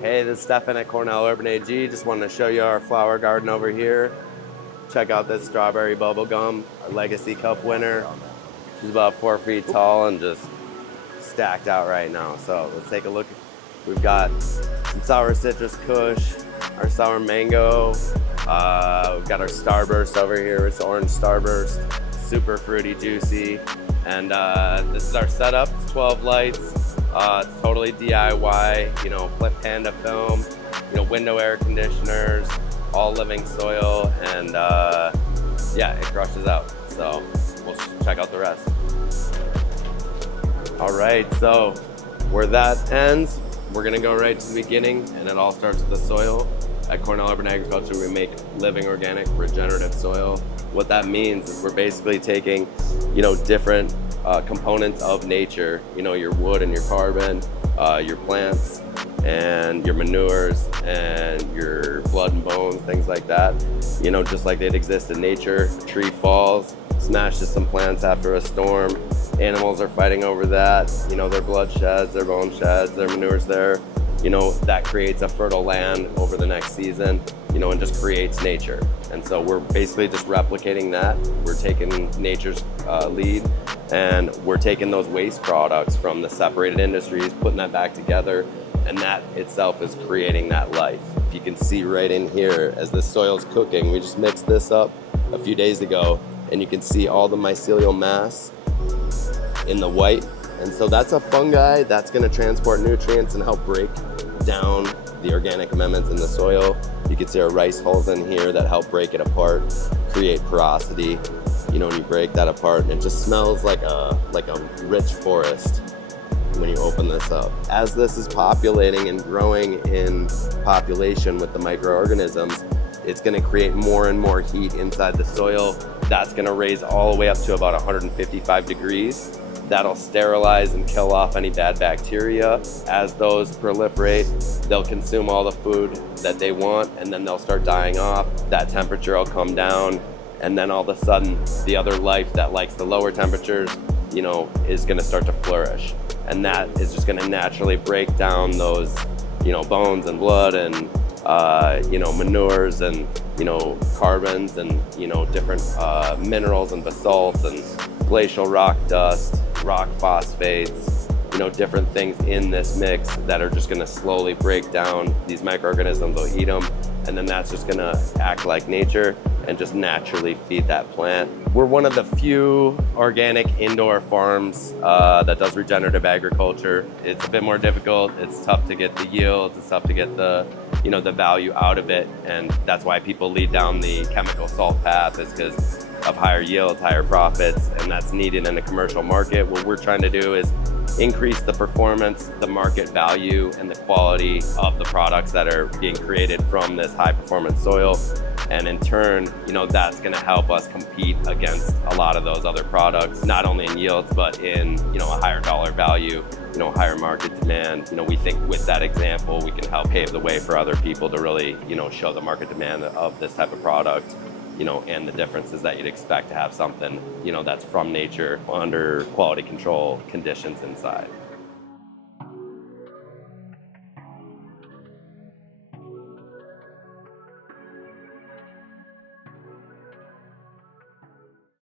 Hey, this is Stefan at Cornell Urban AG. Just wanted to show you our flower garden over here. Check out this strawberry bubble gum, our Legacy Cup winner. She's about 4 feet tall and just stacked out right now. So let's take a look. We've got some sour citrus kush, our sour mango. We've got our starburst over here. It's orange starburst, super fruity, juicy. And this is our setup. It's 12 lights. It's totally DIY, you know, Panda film, you know, window air conditioners, all living soil, and yeah, it crushes out. So we'll check out the rest. All right, so where that ends, we're gonna go right to the beginning, and it all starts with the soil. At Cornell Urban Agriculture, we make living, organic, regenerative soil. What that means is we're basically taking, you know, different components of nature, you know, your wood and your carbon, your plants and your manures and your blood and bones, things like that, you know, just like they'd exist in nature. A tree falls, smashes some plants after a storm, animals are fighting over that, you know, their blood sheds, their bone sheds, their manures there, you know, that creates a fertile land over the next season, you know, and just creates nature. And so we're basically just replicating that. We're taking nature's lead, and we're taking those waste products from the separated industries, putting that back together, and that itself is creating that life. You can see right in here as the soil's cooking, we just mixed this up a few days ago, and you can see all the mycelial mass in the white. And so that's a fungi that's gonna transport nutrients and help break down the organic amendments in the soil. You can see our rice hulls in here that help break it apart, create porosity. You know, when you break that apart, and it just smells like a rich forest when you open this up. As this is populating and growing in population with the microorganisms, it's gonna create more and more heat inside the soil. That's gonna raise all the way up to about 155 degrees. That'll sterilize and kill off any bad bacteria. As those proliferate, they'll consume all the food that they want, and then they'll start dying off. That temperature will come down, and then all of a sudden, the other life that likes the lower temperatures, you know, is gonna start to flourish. And that is just gonna naturally break down those, you know, bones and blood and, you know, manures and, you know, carbons and, you know, different minerals and basalt and glacial rock dust, rock phosphates, you know, different things in this mix that are just gonna slowly break down these microorganisms. They'll eat them, and then that's just gonna act like nature and just naturally feed that plant. We're one of the few organic indoor farms that does regenerative agriculture. It's a bit more difficult. It's tough to get the yields. It's tough to get the, you know, the value out of it. And that's why people lead down the chemical salt path, is because of higher yields, higher profits, and that's needed in a commercial market. What we're trying to do is increase the performance, the market value, and the quality of the products that are being created from this high performance soil. And in turn, you know, that's gonna help us compete against a lot of those other products, not only in yields, but in, you know, a higher dollar value, you know, higher market demand. You know, we think with that example, we can help pave the way for other people to really, you know, show the market demand of this type of product, you know, and the differences that you'd expect to have something, you know, that's from nature under quality control conditions inside.